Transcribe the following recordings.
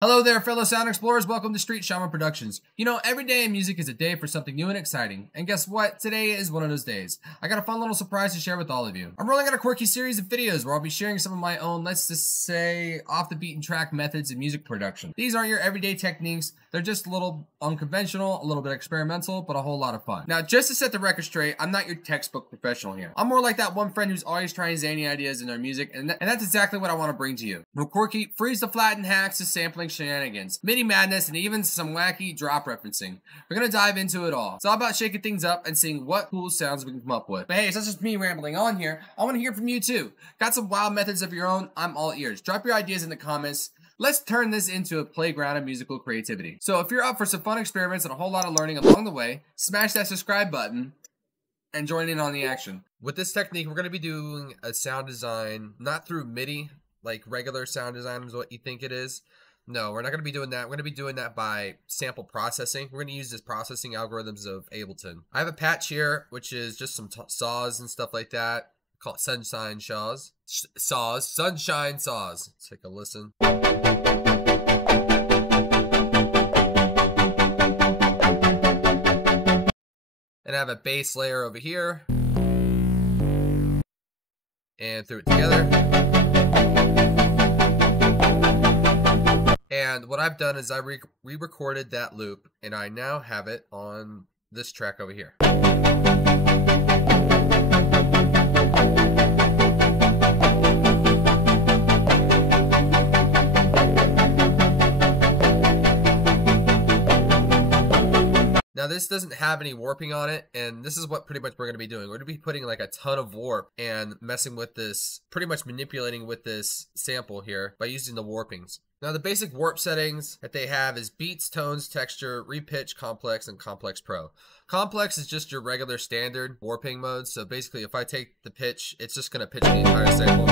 Hello there, fellow sound explorers. Welcome to Street Shaman Productions. You know, every day in music is a day for something new and exciting. And guess what? Today is one of those days. I got a fun little surprise to share with all of you. I'm rolling out a quirky series of videos where I'll be sharing some of my own, let's just say, off the beaten track methods in music production. These aren't your everyday techniques. They're just a little unconventional, a little bit experimental, but a whole lot of fun. Now, just to set the record straight, I'm not your textbook professional here. I'm more like that one friend who's always trying zany ideas in their music, and that's exactly what I want to bring to you. From quirky freeze to flatten hacks to sampling shenanigans, MIDI madness, and even some wacky drop referencing. We're gonna dive into it all. It's all about shaking things up and seeing what cool sounds we can come up with. But hey, it's not just me rambling on here. I want to hear from you too. Got some wild methods of your own? I'm all ears. Drop your ideas in the comments. Let's turn this into a playground of musical creativity. So if you're up for some fun experiments and a whole lot of learning along the way, smash that subscribe button and join in on the action. With this technique, we're going to be doing a sound design, not through MIDI, like regular sound design is what you think it is. No, we're not going to be doing that. We're going to be doing that by sample processing. We're going to use this processing algorithms of Ableton. I have a patch here, which is just some saws and stuff like that. Call it sunshine saws. Sunshine saws. Let's take a listen. And I have a bass layer over here. And threw it together. And what I've done is I re-recorded that loop, and I now have it on this track over here. Now this doesn't have any warping on it, and this is what pretty much we're going to be doing. We're going to be putting like a ton of warp and messing with this, pretty much manipulating with this sample here by using the warpings. Now the basic warp settings that they have is beats, tones, texture, repitch, complex, and complex pro. Complex is just your regular standard warping mode, so basically if I take the pitch, it's just going to pitch the entire sample.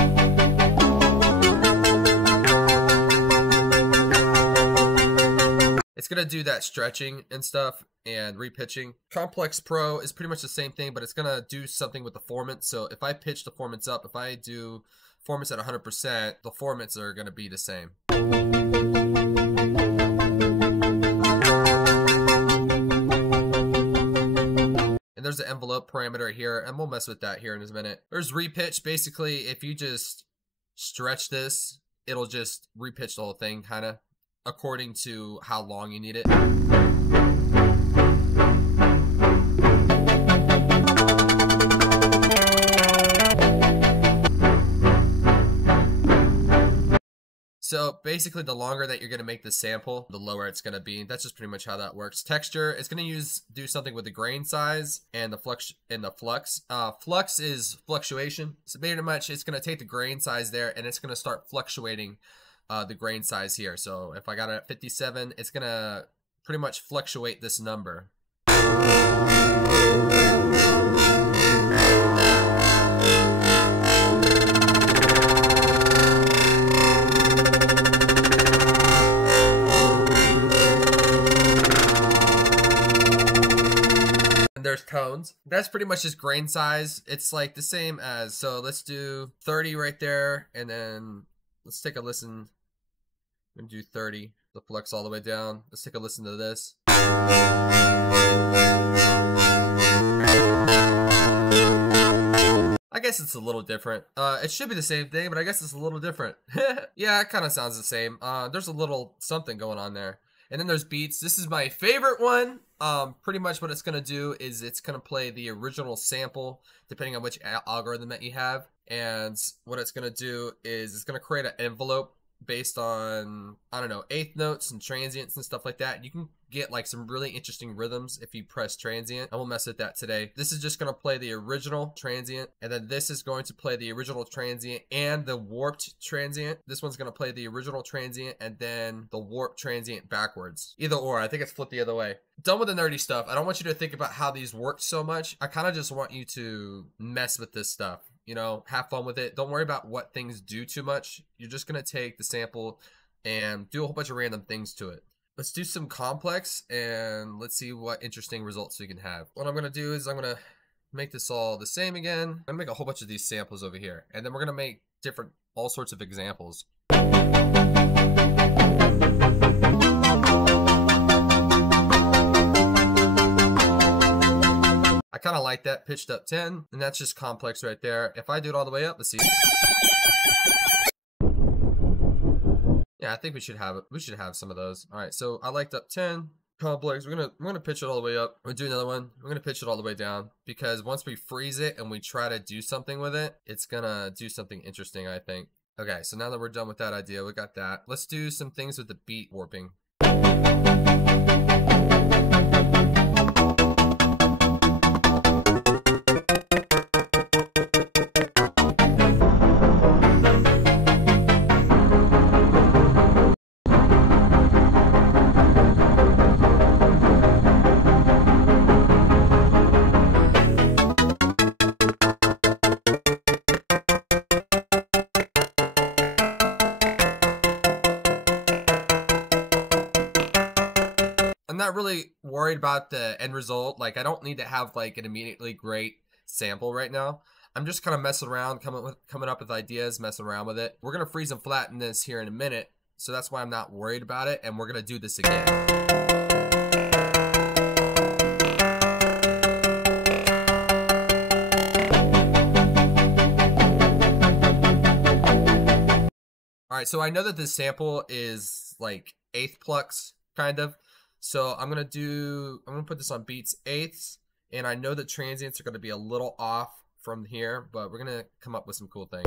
It's going to do that stretching and stuff and repitching. Complex Pro is pretty much the same thing, but it's going to do something with the formants. So if I pitch the formants up, if I do formants at 100%, the formants are going to be the same. And there's the envelope parameter here, and we'll mess with that here in a minute. There's repitch. Basically, if you just stretch this, it'll just repitch the whole thing, kind of, according to how long you need it. So basically the longer that you're going to make the sample, the lower it's going to be. That's just pretty much how that works. Texture, it's going to do something with the grain size and the flux. Flux is fluctuation. So pretty much it's going to take the grain size there and it's going to start fluctuating the grain size here. So if I got it at 57, it's gonna pretty much fluctuate this number. And there's tones. That's pretty much just grain size. It's like the same as, so let's do 30 right there, and then let's take a listen. I'm gonna do 30, the flux all the way down. Let's take a listen to this. I guess it's a little different. It should be the same thing, but I guess it's a little different. Yeah, it kind of sounds the same. There's a little something going on there. And then there's beats. This is my favorite one. Pretty much what it's gonna do is it's gonna play the original sample, depending on which algorithm that you have. And what it's gonna do is it's gonna create an envelope based on, I don't know, eighth notes and transients and stuff like that. You can get like some really interesting rhythms if you press transient, and we'll mess with that today. This is just going to play the original transient, and then this is going to play the original transient and the warped transient. This one's going to play the original transient and then the warped transient backwards. Either or, I think it's flipped the other way. Done with the nerdy stuff. I don't want you to think about how these work so much. I kind of just want you to mess with this stuff. You know, have fun with it. Don't worry about what things do too much. You're just going to take the sample and do a whole bunch of random things to it. Let's do some complex and let's see what interesting results we can have. What I'm going to do is I'm going to make this all the same again. I'm going to make a whole bunch of these samples over here. And then we're going to make all sorts of examples. kind of like that pitched up 10, and that's just complex right there. If I do it all the way up, let's see. Yeah, I think we should have some of those. All right, so I liked up 10 complex. We're gonna pitch it all the way up. We're gonna do another one. We're gonna pitch it all the way down, because once we freeze it and we try to do something with it, it's gonna do something interesting, I think. Okay, so now that we're done with that idea, we got that. Let's do some things with the beat warping. I'm not really worried about the end result. Like, I don't need to have like an immediately great sample right now. I'm just kind of messing around, coming up with ideas, messing around with it. We're gonna freeze and flatten this here in a minute, so that's why I'm not worried about it, and we're gonna do this again. All right, so I know that this sample is like eighth plucks, kind of. So I'm gonna put this on beats eighths, and I know that transients are gonna be a little off from here, but we're gonna come up with some cool things.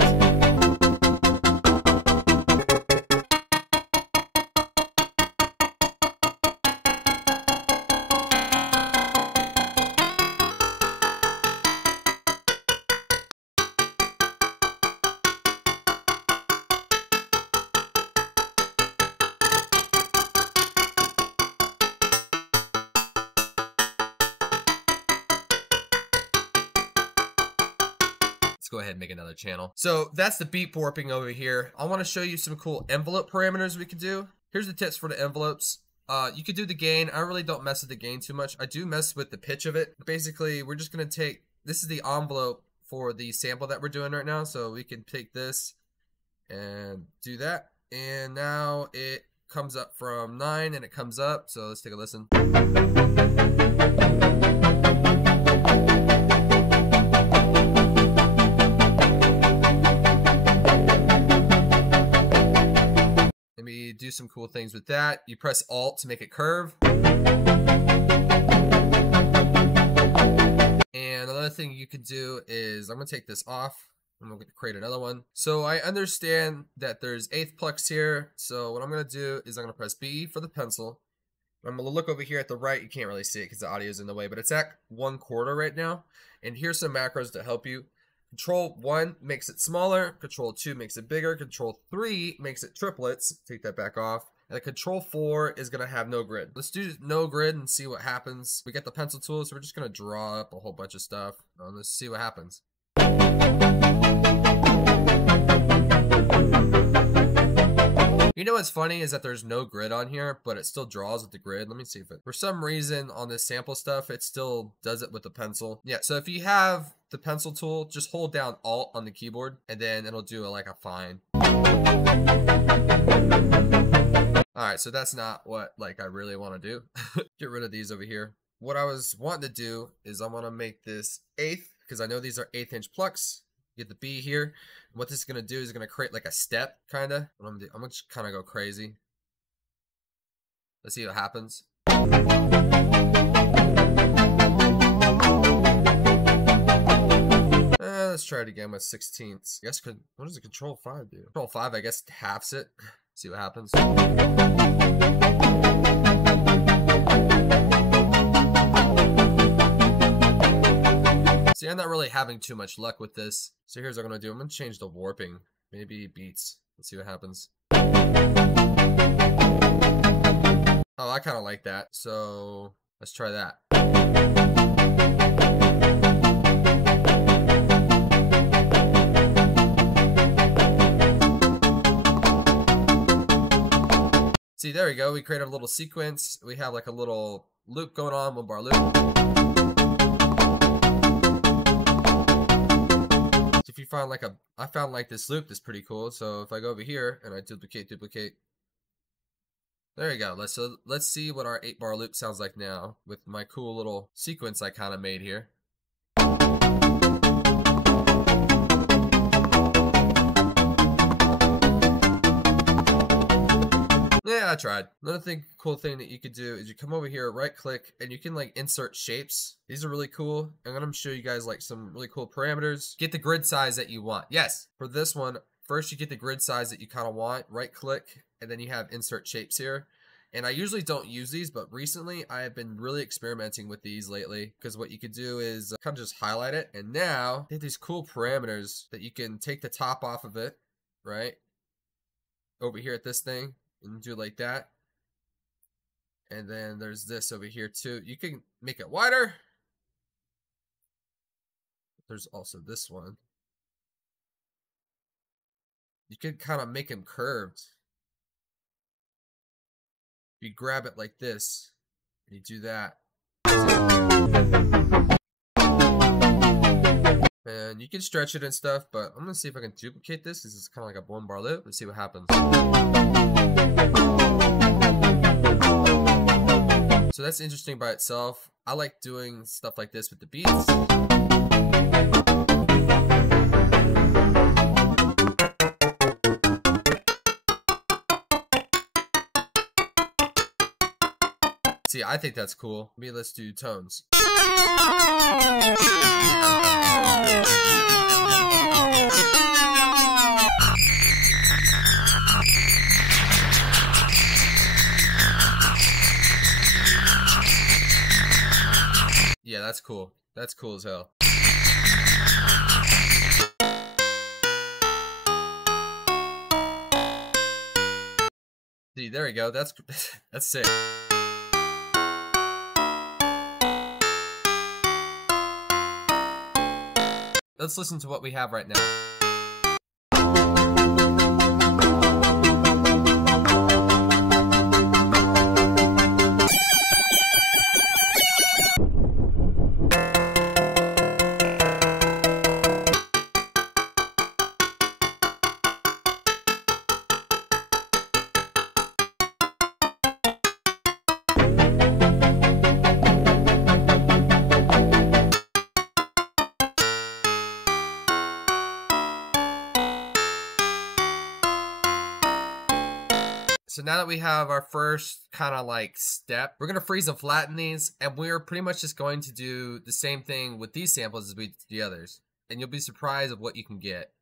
Go ahead and make another channel. So that's the beat warping over here. I want to show you some cool envelope parameters we can do. Here's the tips for the envelopes. You could do the gain. I really don't mess with the gain too much. I do mess with the pitch of it. Basically, we're just going to take, this is the envelope for the sample that we're doing right now. So we can take this and do that. And now it comes up from 9 and it comes up. So let's take a listen. Maybe do some cool things with that. You press Alt to make it curve. And another thing you could do is, I'm gonna take this off. I'm gonna create another one. So I understand that there's eighth plucks here. So what I'm gonna do is I'm gonna press B for the pencil. I'm gonna look over here at the right. You can't really see it because the audio is in the way, but it's at 1/4 right now. And here's some macros to help you. Control 1 makes it smaller, Control 2 makes it bigger, Control 3 makes it triplets. Take that back off. And the Control 4 is gonna have no grid. Let's do no grid and see what happens. We get the pencil tool, so we're just gonna draw up a whole bunch of stuff. Let's see what happens. You know what's funny is that there's no grid on here, but it still draws with the grid. Let me see if it, for some reason on this sample stuff, it still does it with the pencil. Yeah, so if you have the pencil tool, just hold down Alt on the keyboard, and then it'll do like a fine. All right, so that's not what like I really want to do. Get rid of these over here. What I was wanting to do is I want to make this eighth, because I know these are 1/8 inch plucks. Get the B here. And what this is gonna do is gonna create like a step, kinda. I'm gonna just kind of go crazy. Let's see what happens. Let's try it again with 16ths. I guess what does the Control 5 do? Control 5, I guess, halves it. See what happens. See, I'm not really having too much luck with this. So here's what I'm gonna do. I'm gonna change the warping. Maybe beats. Let's see what happens. Oh, I kind of like that. So let's try that. See, there we go. We created a little sequence. We have like a little loop going on, 1 bar loop. If you find like I found like this loop that's pretty cool. So if I go over here and I duplicate, there you go. Let's see what our 8 bar loop sounds like now with my cool little sequence I kind of made here. Yeah, I tried. Another cool thing that you could do is you come over here, right click, and you can like insert shapes. These are really cool. I'm gonna show you guys like some really cool parameters. Get the grid size that you want. Yes, for this one, first you get the grid size that you kind of want, right click, and then you have insert shapes here. And I usually don't use these, but recently I have been really experimenting with these lately, because what you could do is kind of just highlight it. And now they have these cool parameters that you can take the top off of it, right? Over here at this thing, and do it like that. And then there's this over here too. You can make it wider. There's also this one. You can kind of make them curved. You grab it like this, and you do that. And you can stretch it and stuff, but I'm gonna see if I can duplicate this. This is kind of like a 1-bar loop. Let's see what happens. So that's interesting by itself. I like doing stuff like this with the beats. See, I think that's cool. Maybe let's do tones. Yeah, that's cool. That's cool as hell. See, there we go. That's sick. Let's listen to what we have right now. So now that we have our first kind of like step, we're gonna freeze and flatten these, and we're pretty much just going to do the same thing with these samples as we did the others. And you'll be surprised of what you can get.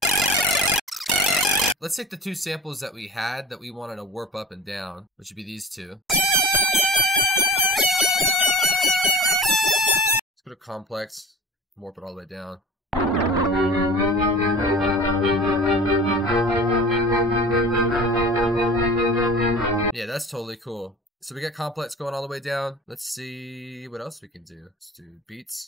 Let's take the two samples that we had that we wanted to warp up and down, which would be these two. Let's go to complex, warp it all the way down. Yeah, that's totally cool. So we got complex going all the way down. Let's see what else we can do. Let's do beats.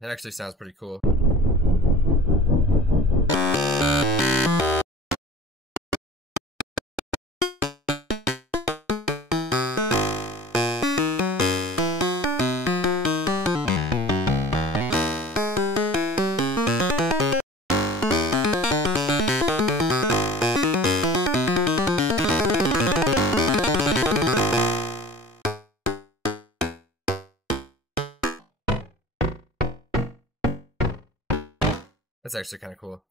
That actually sounds pretty cool. That's actually kind of cool.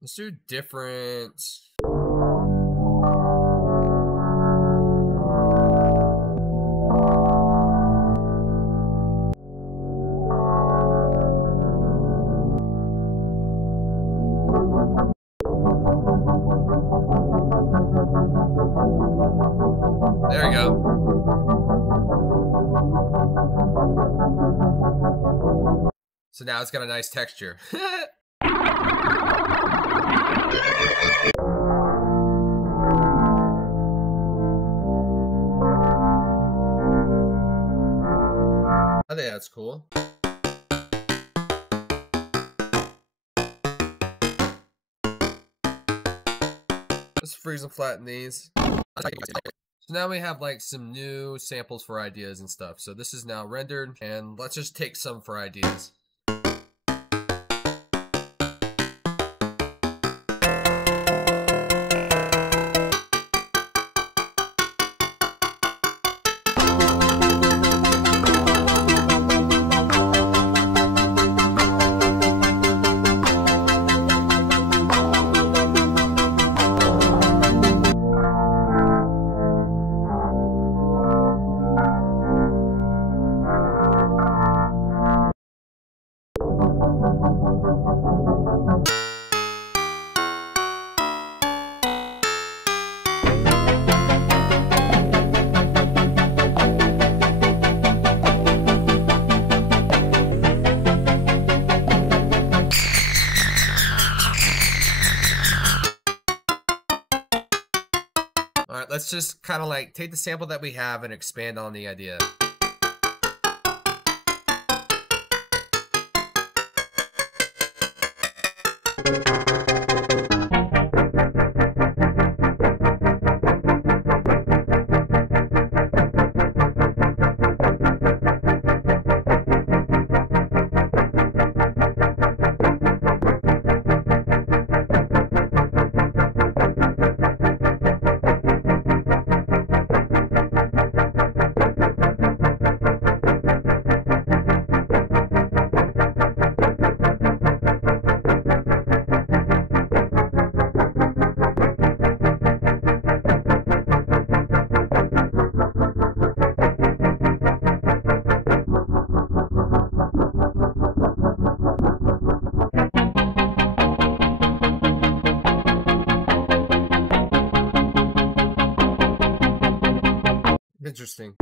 Let's do different. There we go. So now it's got a nice texture. I think that's cool. Let's freeze and flatten these. So now we have like some new samples for ideas and stuff. So this is now rendered, and let's just take some for ideas. All right, let's just kind of like take the sample that we have and expand on the idea. Interesting.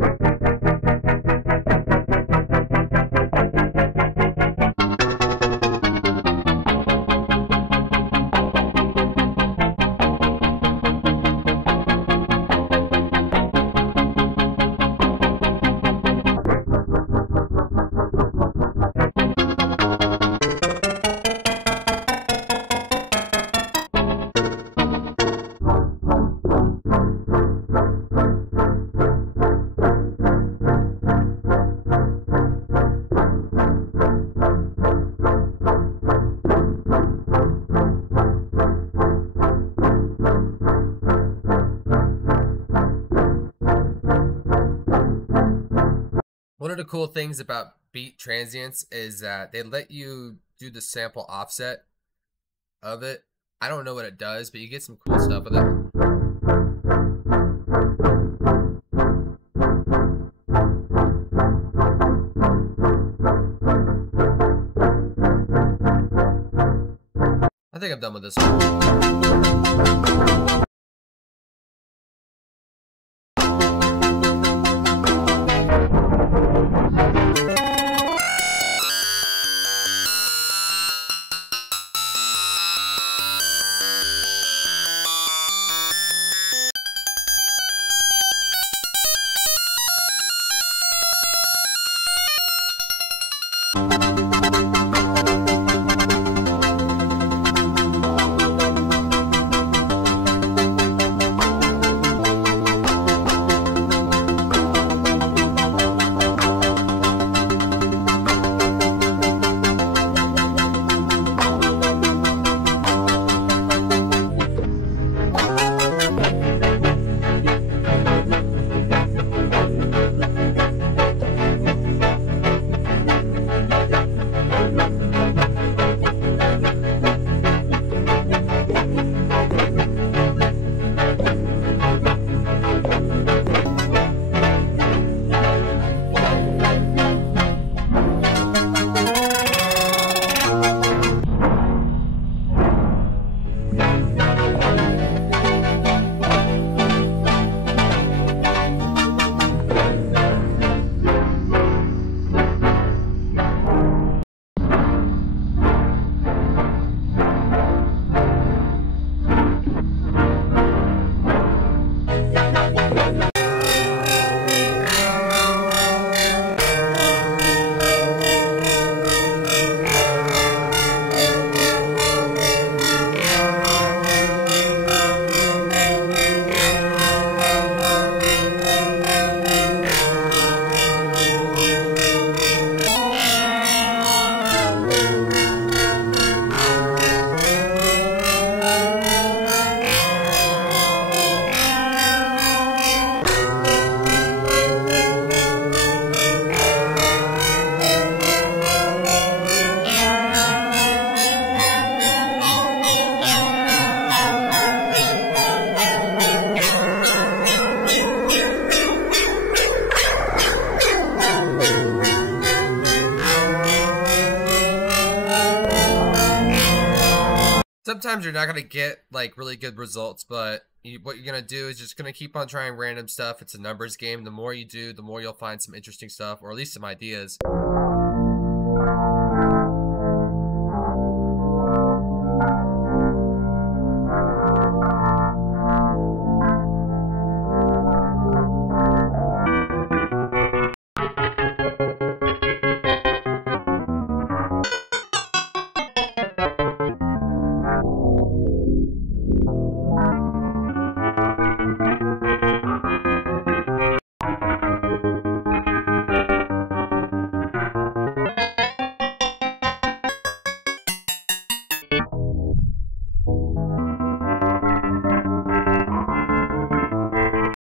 One of the cool things about beat transients is that they let you do the sample offset of it. I don't know what it does, but you get some cool stuff with it. I think I'm done with this one. Sometimes you're not gonna get like really good results, but what you're gonna do is just gonna keep on trying random stuff. It's a numbers game. The more you do, the more you'll find some interesting stuff, or at least some ideas.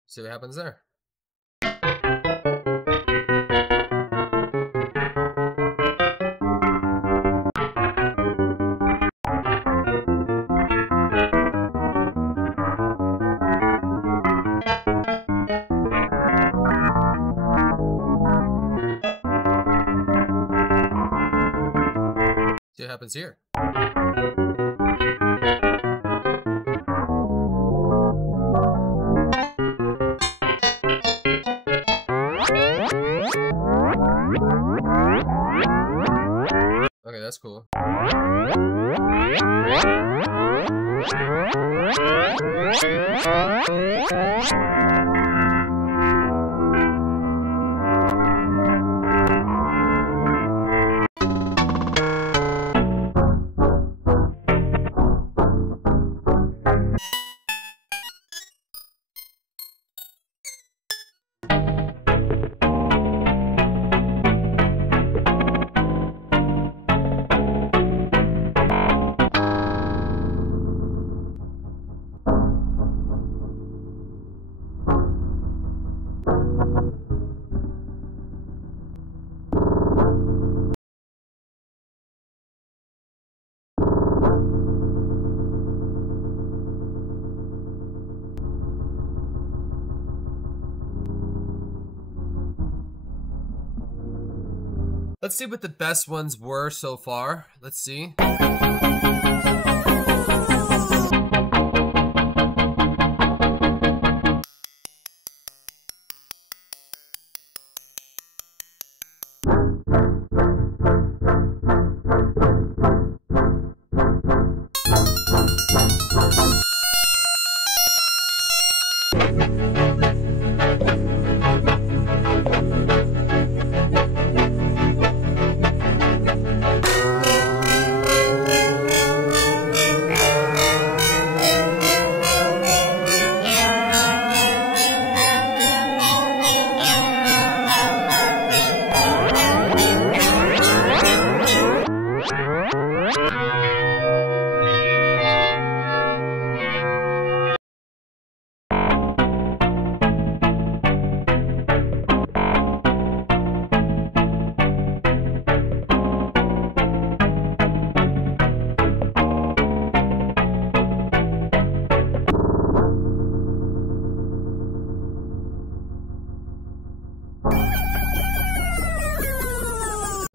See what happens there. See what happens here. Okay, that's cool. Let's see what the best ones were so far. Let's see.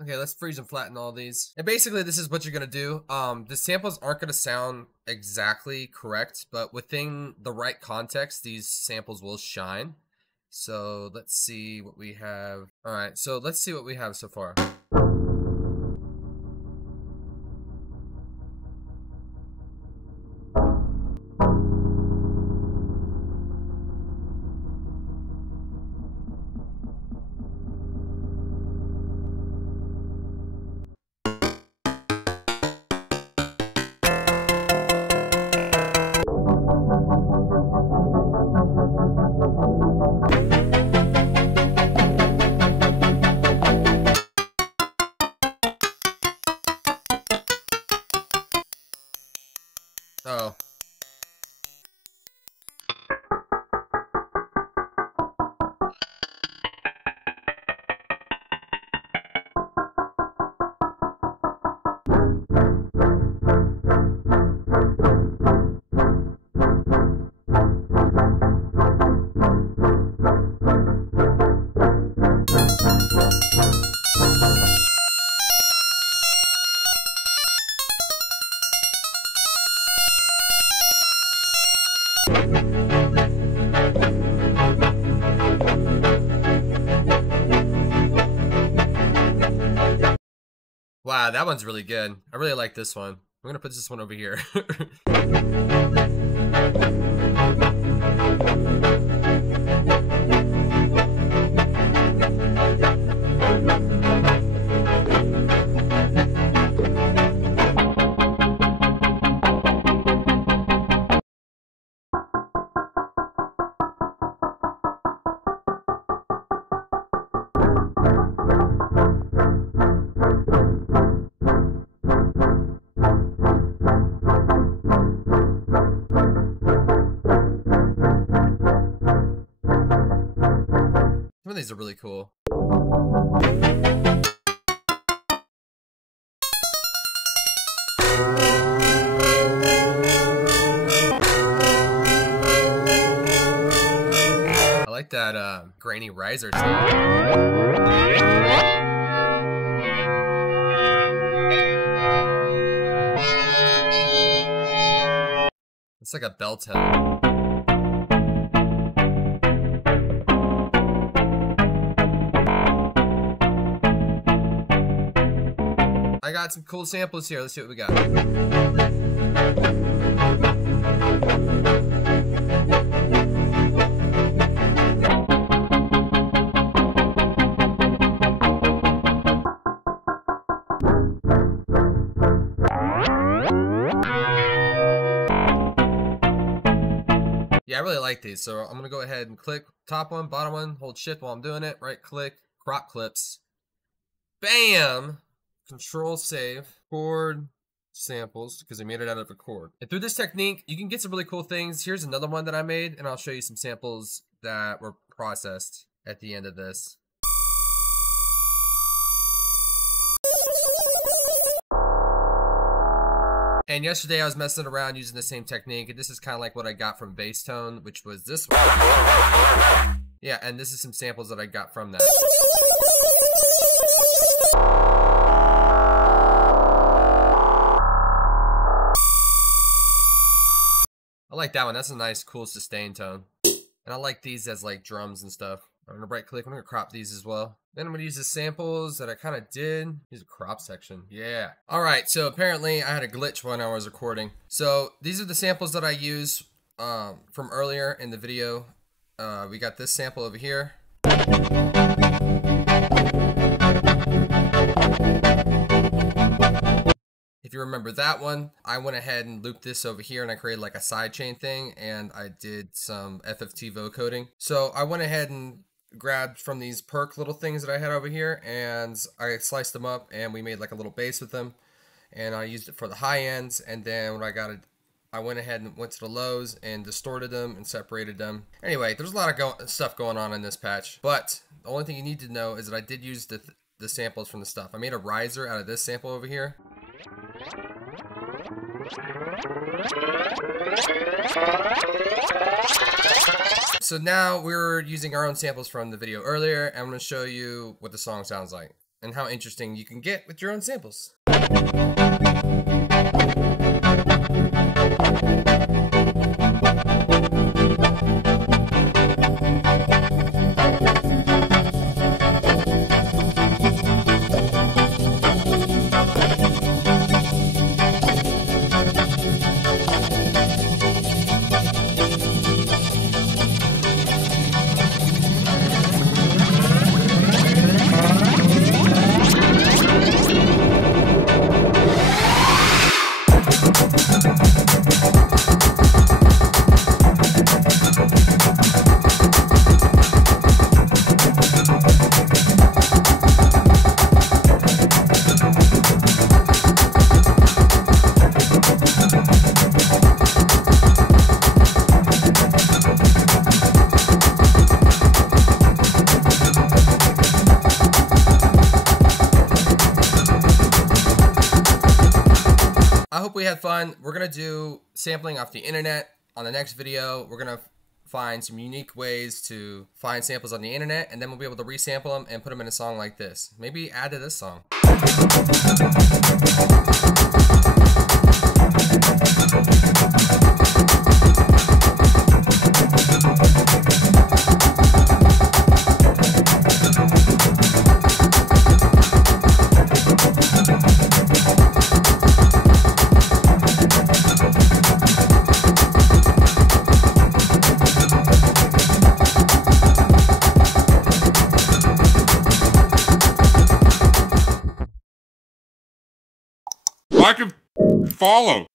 Okay, let's freeze and flatten all these. And basically this is what you're gonna do. The samples aren't gonna sound exactly correct, but within the right context, these samples will shine. So let's see what we have. All right, so let's see what we have so far. Wow, that one's really good. I really like this one. I'm gonna put this one over here. Some of these are really cool. I like that grainy riser too. It's like a bell tone. I got some cool samples here. Let's see what we got. Yeah, I really like these. So I'm gonna go ahead and click top one, bottom one, hold shift while I'm doing it, right click, crop clips. Bam! Control save, chord samples, because I made it out of a chord. And through this technique, you can get some really cool things. Here's another one that I made, and I'll show you some samples that were processed at the end of this. And yesterday I was messing around using the same technique, and this is kind of like what I got from bass tone, which was this one. Yeah, and this is some samples that I got from that. I like that one. That's a nice, cool sustain tone. And I like these as like drums and stuff. I'm gonna right click. I'm gonna crop these as well. Then I'm gonna use the samples that I kind of did. Use a crop section. Yeah. All right. So apparently I had a glitch when I was recording. So these are the samples that I used from earlier in the video. We got this sample over here. If you remember that one, I went ahead and looped this over here and I created like a sidechain thing, and I did some FFT vocoding. So I went ahead and grabbed from these perk little things that I had over here, and I sliced them up and we made like a little bass with them, and I used it for the high ends. And then when I got it, I went ahead and went to the lows and distorted them and separated them. Anyway, there's a lot of stuff going on in this patch, but the only thing you need to know is that I did use the samples from the stuff. I made a riser out of this sample over here. So now we're using our own samples from the video earlier, and I'm going to show you what the song sounds like and how interesting you can get with your own samples. I hope we had fun. We're going to do sampling off the internet on the next video. We're going to find some unique ways to find samples on the internet, and then we'll be able to resample them and put them in a song like this. Maybe add to this song. like and follow.